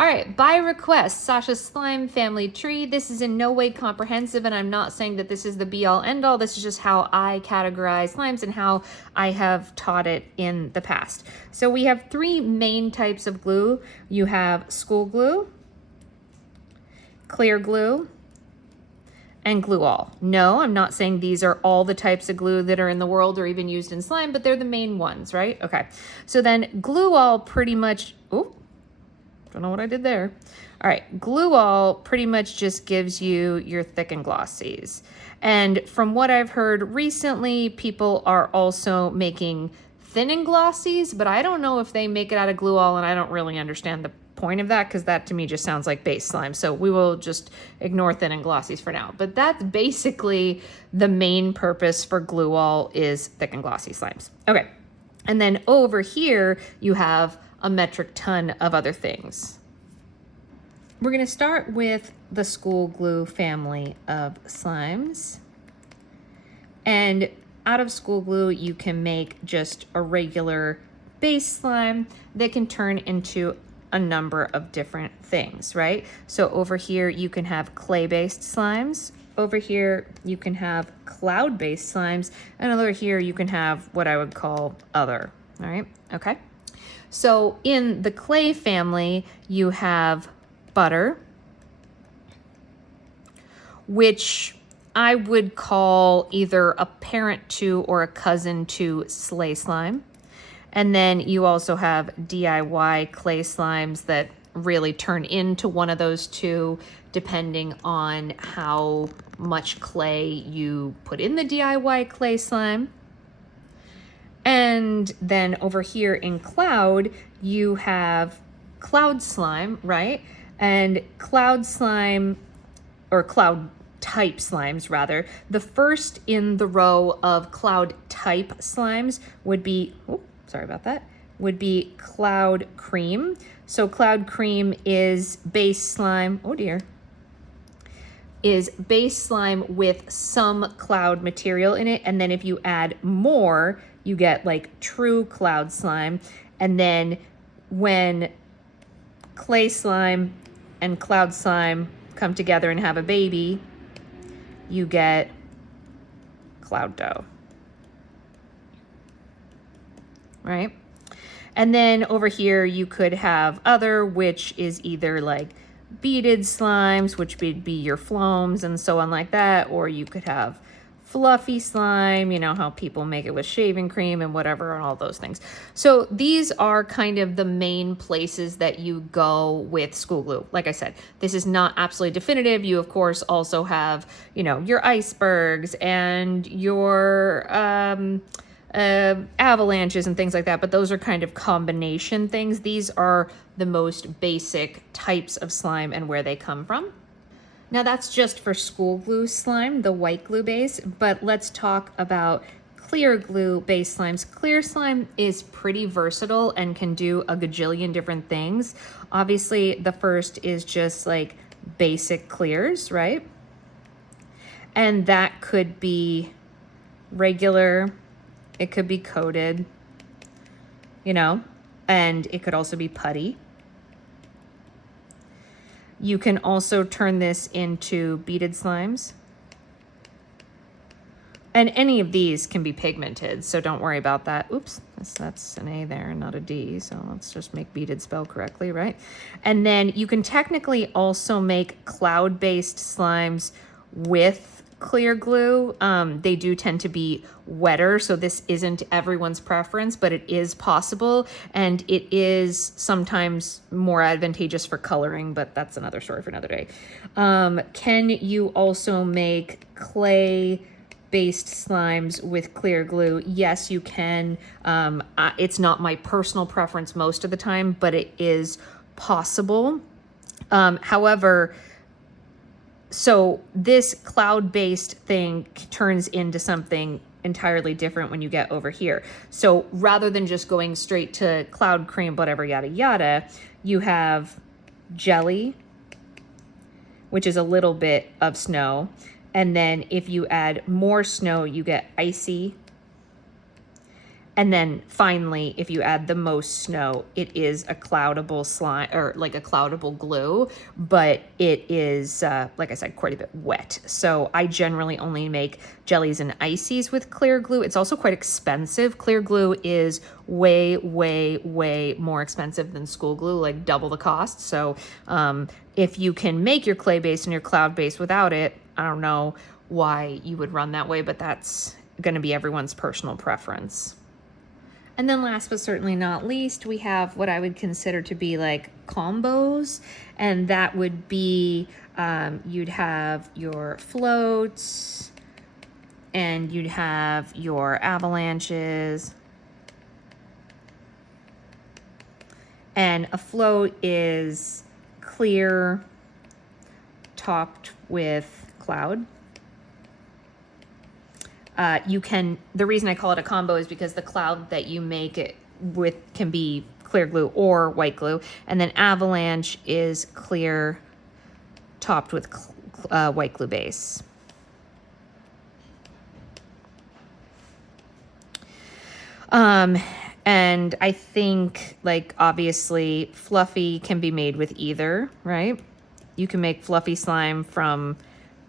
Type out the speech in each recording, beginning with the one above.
All right, by request, Sasha's slime family tree. This is in no way comprehensive, and I'm not saying that this is the be-all, end-all. This is just how I categorize slimes and how I have taught it in the past. So we have three main types of glue. You have school glue, clear glue, and glue all. No, I'm not saying these are all the types of glue that are in the world or even used in slime, but they're the main ones, right? Okay, so then glue all pretty much, oh, don't know what I did there. All right, glue all pretty much just gives you your thick and glossies. And from what I've heard recently, people are also making thin and glossies, but I don't know if they make it out of glue all, and I don't really understand the point of that because that to me just sounds like base slime. So we will just ignore thin and glossies for now. But that's basically the main purpose for glue all is thick and glossy slimes. Okay, and then over here you have a metric ton of other things. We're going to start with the school glue family of slimes. And out of school glue, you can make just a regular base slime that can turn into a number of different things, right? So over here, you can have clay-based slimes. Over here, you can have cloud-based slimes. And over here, you can have what I would call other, all right? Okay. So in the clay family, you have butter, which I would call either a parent to or a cousin to Slay Slime. And then you also have DIY clay slimes that really turn into one of those two, depending on how much clay you put in the DIY clay slime. And then over here in cloud, you have cloud slime, right? And cloud slime, or cloud type slimes rather, the first in the row of cloud type slimes would be, oh, sorry about that, would be cloud cream. So cloud cream is base slime, oh dear, is base slime with some cloud material in it. And then if you add more, you get like true cloud slime. And then when clay slime and cloud slime come together and have a baby, you get cloud dough, right? And then over here, you could have other, which is either like beaded slimes, which would be your floams and so on like that, or you could have fluffy slime, you know, how people make it with shaving cream and whatever and all those things. So these are kind of the main places that you go with school glue. Like I said, this is not absolutely definitive. You, of course, also have, you know, your icebergs and your avalanches and things like that, but those are kind of combination things. These are the most basic types of slime and where they come from. Now that's just for school glue slime, the white glue base, but let's talk about clear glue base slimes. Clear slime is pretty versatile and can do a gajillion different things. Obviously, the first is just like basic clears, right? And that could be regular, it could be coated, you know, and it could also be putty. You can also turn this into beaded slimes. And any of these can be pigmented, so don't worry about that. Oops, that's an A there, not a D, so let's just make beaded spell correctly, right? And then you can technically also make cloud-based slimes with clear glue. They do tend to be wetter, so this isn't everyone's preference, but it is possible, and it is sometimes more advantageous for coloring, but that's another story for another day. Can you also make clay-based slimes with clear glue? Yes, you can. It's not my personal preference most of the time, but it is possible. However, so this cloud-based thing turns into something entirely different when you get over here. So rather than just going straight to cloud cream, whatever, yada, yada, you have jelly, which is a little bit of snow. And then if you add more snow, you get icy. And then finally, if you add the most snow, it is a cloudable slime, or like a cloudable glue, but it is, like I said, quite a bit wet. So I generally only make jellies and ices with clear glue. It's also quite expensive. Clear glue is way, way, way more expensive than school glue, like double the cost. So if you can make your clay base and your cloud base without it, I don't know why you would run that way, but that's going to be everyone's personal preference. And then last but certainly not least, we have what I would consider to be like combos. And that would be, you'd have your floats and you'd have your avalanches. And a float is clear topped with cloud. The reason I call it a combo is because the cloud that you make it with can be clear glue or white glue. And then avalanche is clear topped with white glue base. And I think, like, obviously fluffy can be made with either, right? You can make fluffy slime from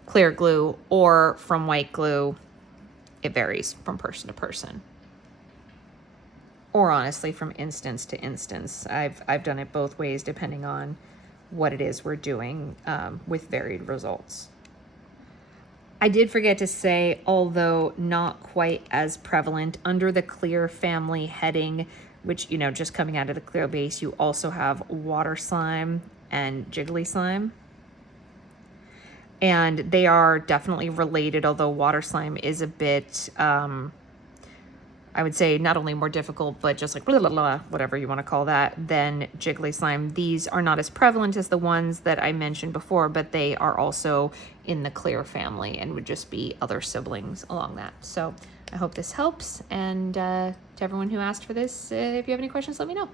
clear glue or from white glue. It varies from person to person, or honestly from instance to instance. I've done it both ways depending on what it is we're doing, with varied results. I did forget to say, although not quite as prevalent, under the clear family heading, which, you know, just coming out of the clear base, you also have water slime and jiggly slime. And they are definitely related, although water slime is a bit, I would say, not only more difficult, but just like blah, blah, blah, whatever you want to call that, than jiggly slime. These are not as prevalent as the ones that I mentioned before, but they are also in the clear family and would just be other siblings along that. So I hope this helps. And to everyone who asked for this, if you have any questions, let me know.